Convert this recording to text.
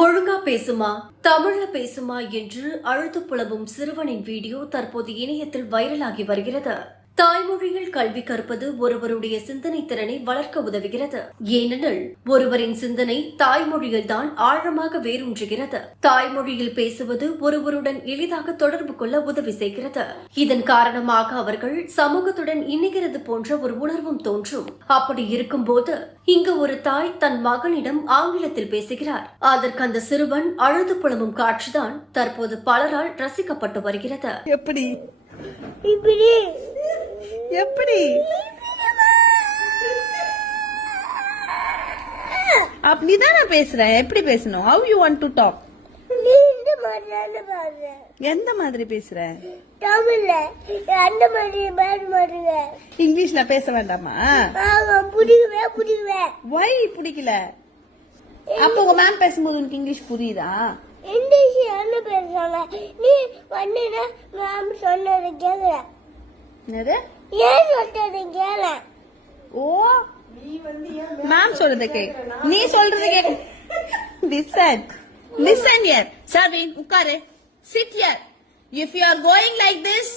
ஒழுங்கா பேசுமா தமிழ்ல பேசுமா என்று அழுது புலவும் சிறுவனின் வீடியோ தற்போது இணையத்தில் வைரலாகி வருகிறது. தாய்மொழியில் கல்வி கற்பது ஒருவருடைய சிந்தனை திறனை வளர்க்க உதவுகிறது. ஏனெனில் ஒருவரின் சிந்தனை தாய்மொழியில் தான் ஆழமாக வேரூன்றுகிறது. தாய்மொழியில் பேசுவது ஒருவருடன் எளிதாக தொடர்பு கொள்ள உதவி செய்கிறது. இதன் காரணமாக அவர்கள் சமூகத்துடன் இணைகிறது போன்ற ஒரு உணர்வும் தோன்றும். அப்படி இருக்கும்போது இங்கு ஒரு தாய் தன் மகனிடம் ஆங்கிலத்தில் பேசுகிறார். அதற்கு அந்த சிறுவன் அழுது புலம்பும் காட்சிதான் தற்போது பலரால் ரசிக்கப்பட்டு வருகிறது. எப்படி? இப்படி எப்படி? அப்படிதான் நான் பேசுறேன் எப்படி பேசணும்? How you want to talk நீ எந்த மாதிரி பேசுற? தமிழ்ல. அந்த மாதிரி பேச மாட்டேங்க இங்கிலீஷ்ல பேச வேண்டாமா? புடிக்கவே புடிக்கவே வை பிடிக்கல? அப்ப உங்க மேம் பேசும்போது உனக்கு இங்கிலீஷ் புரியுதா? இங்கிலீஷ் என்ன பேசுறாங்க? நீ வந்துனா மேம் சொன்னது கேக்குற என்னது? ஏன் சொல்றது கேள. ஓ மேம் சொல்றது கே நீ சொல்றது கே லிசன் லிசன் ஹியர் சர்வின் உட்காரு. Sit here if you are going like this